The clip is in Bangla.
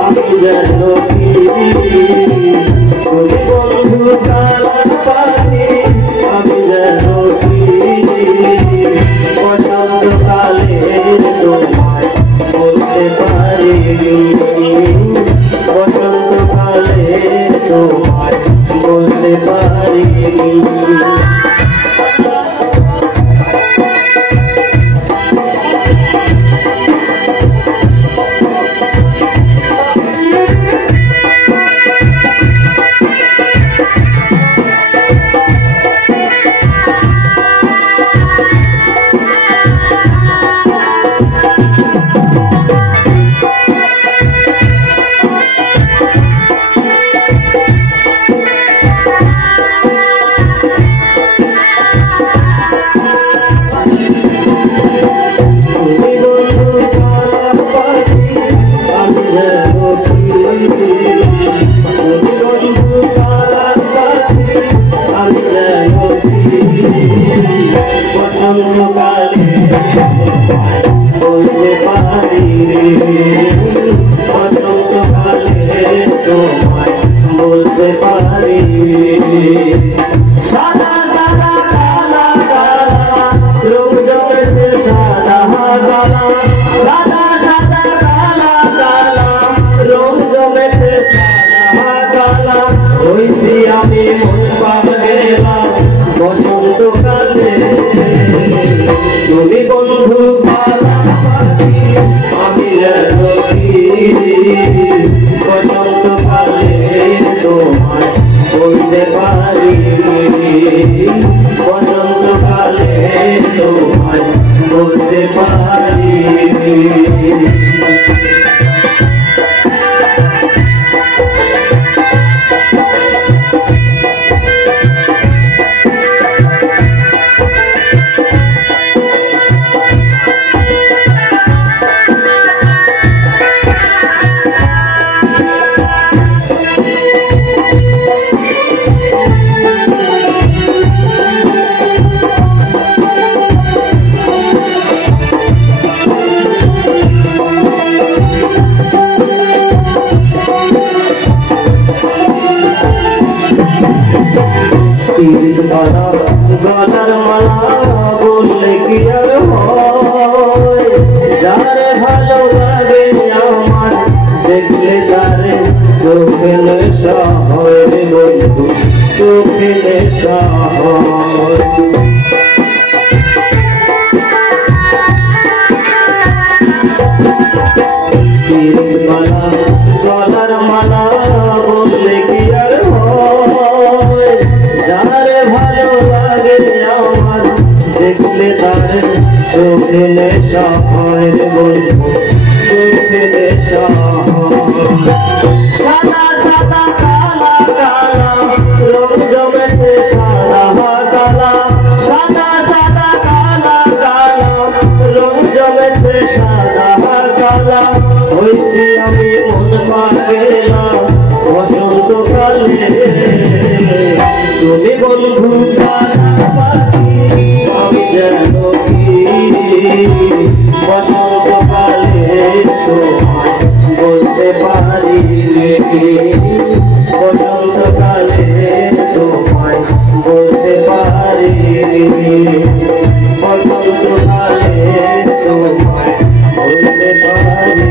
আমি যেন কি তুমি বন্ধু কালা পাখি আমি যেন কি বসন্তকালে তোমায় বলতে পারি বসন্তকালে তোমায় বলতে পারি বলতে পারি বসন্তকালে তোমায় বলতে পারি সাদা সাদা কালা কালা রূপ জমেছে সাদা কালা সাদা সাদা কালা কালা রূপ জমেছে সাদা কালা হইছি আমি মন পাব গেলাম বসন্তকালে তুমি বন্ধু কালা পাখি আমি যেন কি বসন্তকালে তোমায় বলতে পারি বসন্তকালে তোমায় বলতে পারি গলার মালা বললে কি আর হয় যারে ভালো লাগে আমার দেখলে তারে চোখে নেশা হয় রে বন্ধু চোখে নেশা হয় গলার মালা বললে কি আর হয় যারে ভালো লাগে আমার দেখলে তার চোখে নেশা হয় রে বন্ধু চোখে নেশা সাদা সাদা কালা কালা রং জমেছে সাদা কালা সাদা সাদা কালা কালা রং জমেছে সাদা কালা হইছি আমি মন পা গেলাম বসন্তকালে তুমি বন্ধু কালা পাখি আমি যেন কি বসন্তকালে তোমায় বলতে পারি বসন্তকালে তোমায় বলতে পারি বসন্তকালে তোমায় বলতে পারি